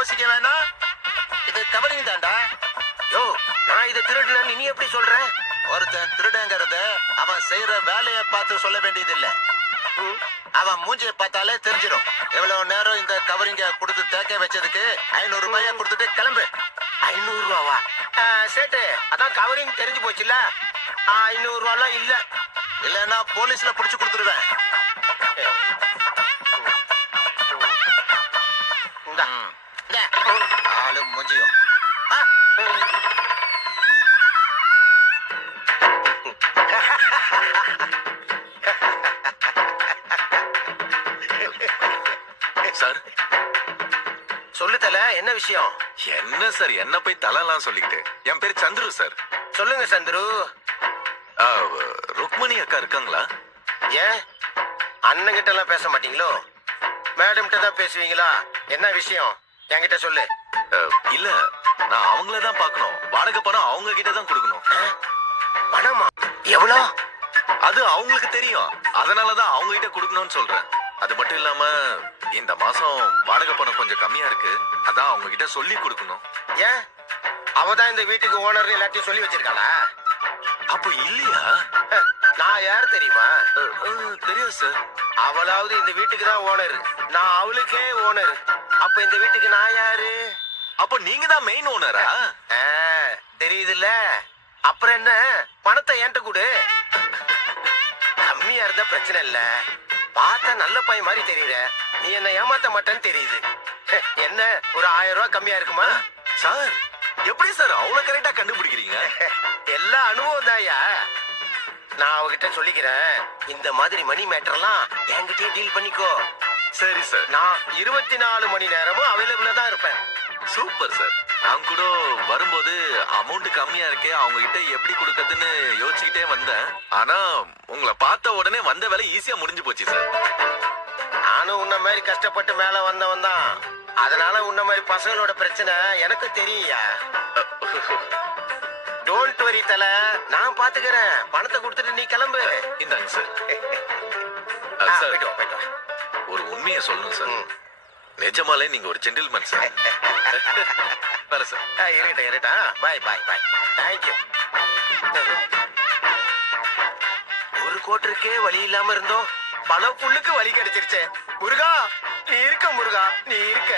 யோசிக்க வேணாம். இது கவரிங் தாண்டா. யோ, நான் இதை திருடுனேன்னு நீ எப்படி சொல்ற? ஒருத்தன் திருடங்கிறத அவன் செய்யற வேலையை பார்த்து சொல்ல வேண்டியது இல்ல. அவன் மூஞ்சியை பார்த்தாலே தெரிஞ்சிடும். எவ்வளவு நேரம் இந்த கவரிங்க கொடுத்து தேக்க வச்சதுக்கு 500 ரூபாயா கொடுத்துட்டு கிளம்பு. 500 ரூபாவா? சேட்டு, அதான் கவரிங் தெரிஞ்சு போச்சுல்ல. 500 ரூபாலாம் இல்ல. இல்லன்னா போலீஸ்ல புடிச்சு கொடுத்துருவேன். ஆளும் மூஞ்சியும். சார் சொல்லு தல, என்ன விஷயம்? என்ன சார் என்ன போய் தலலாம் சொல்லிக்கிட்டு? என் பேர் சந்துரு சார். சொல்லுங்க சந்துரு. ருக்மணி அக்கா இருக்காங்களா? ஏன் அண்ணங்கிட்ட எல்லாம் பேச மாட்டீங்களோ? மேடம் தான் பேசுவீங்களா? என்ன விஷயம் என்கிட்ட சொல்லு. இல்ல, நான் அவங்கள தான் பார்க்கணும். வாடகை பணம் அவங்க கிட்ட தான் கொடுக்கணும். பணமா? எவ்வளோ? அது அவங்களுக்கு தெரியும். அதனாலதான் அவங்க கிட்ட கொடுக்கணும்னு சொல்றேன். அது மட்டும் இல்லாம இந்த மாசம் வாடகை பணம் கொஞ்சம் கம்மியா இருக்கு. அதான் அவங்க கிட்ட சொல்லி கொடுக்கணும். ஏன் அவதான் இந்த வீட்டுக்கு ஓனர் எல்லாத்தையும் சொல்லி வச்சிருக்காளா? அப்போ இல்லையா? நான் யார் தெரியுமா? தெரியும் சார். அவளாவது இந்த வீட்டுக்கு தான் ஓனர், நான் அவளுக்கே ஓனர். அப்ப இந்த வீட்டுக்கு நான் யாரு? அப்போ நீங்க தான் மெயின் ஓனரா? தெரியுதுல்ல. அப்புறம் என்ன, பணத்தை என்கிட்ட கொடு. கம்மியா இருந்தா பிரச்சனை இல்ல. பார்த்தா நல்ல பையன் மாதிரி தெரியுற, நீ என்ன ஏமாத்த மாட்டேன்னு தெரியுது. என்ன ஒரு 1000 ரூபாய் கம்மியா இருக்குமா? சார் எப்படி சார் அவ்வளவு கரெக்டா கண்டுபிடிக்கிறீங்க? எல்லா அனுபவம் தான்யா. நான் அவகிட்ட சொல்லிக்கிறேன், இந்த மாதிரி மணி மேட்டர்லாம் என்கிட்டயே டீல் பண்ணிக்கோ. சரி சார். நான் 24 மணி நேரமும் அவைலபிளா தான் இருப்பேன். Super sir. நான் கூட வரும்போது அமௌண்ட் கம்மியா இருக்கே, அவங்க கிட்ட எப்படி கொடுக்கறதுன்னு யோசிச்சுக்கிட்டே வந்தேன். ஆனா உங்களை பார்த்த உடனே வந்த வேலை ஈஸியா முடிஞ்சு போச்சு சார். நானும் உன்ன மாதிரி கஷ்டப்பட்டு மேல வந்தவன் தான். அதனால உன்ன மாதிரி பசங்களோட பிரச்சனை எனக்கு தெரியும்யா. டோன்ட் வரி தல, நான் பாத்துக்கிறேன். பணத்தை கொடுத்துட்டு நீ கிளம்பு. இந்தாங்க சார். சார் போயிட்டு வா. ஒரு உண்மையை சொல்லணும் சார். நிஜமாலே நீங்க ஒரு ஜென்டில்மேன் சார். வர சார். இருட்டா. பாய். தேங்க்யூ. ஒரு கோட்டருக்கே வழி இல்லாம இருந்தோம், பல புல்லுக்கு வழி கிடைச்சிருச்சே. முருகா நீ இருக்க, முருகா நீ இருக்க.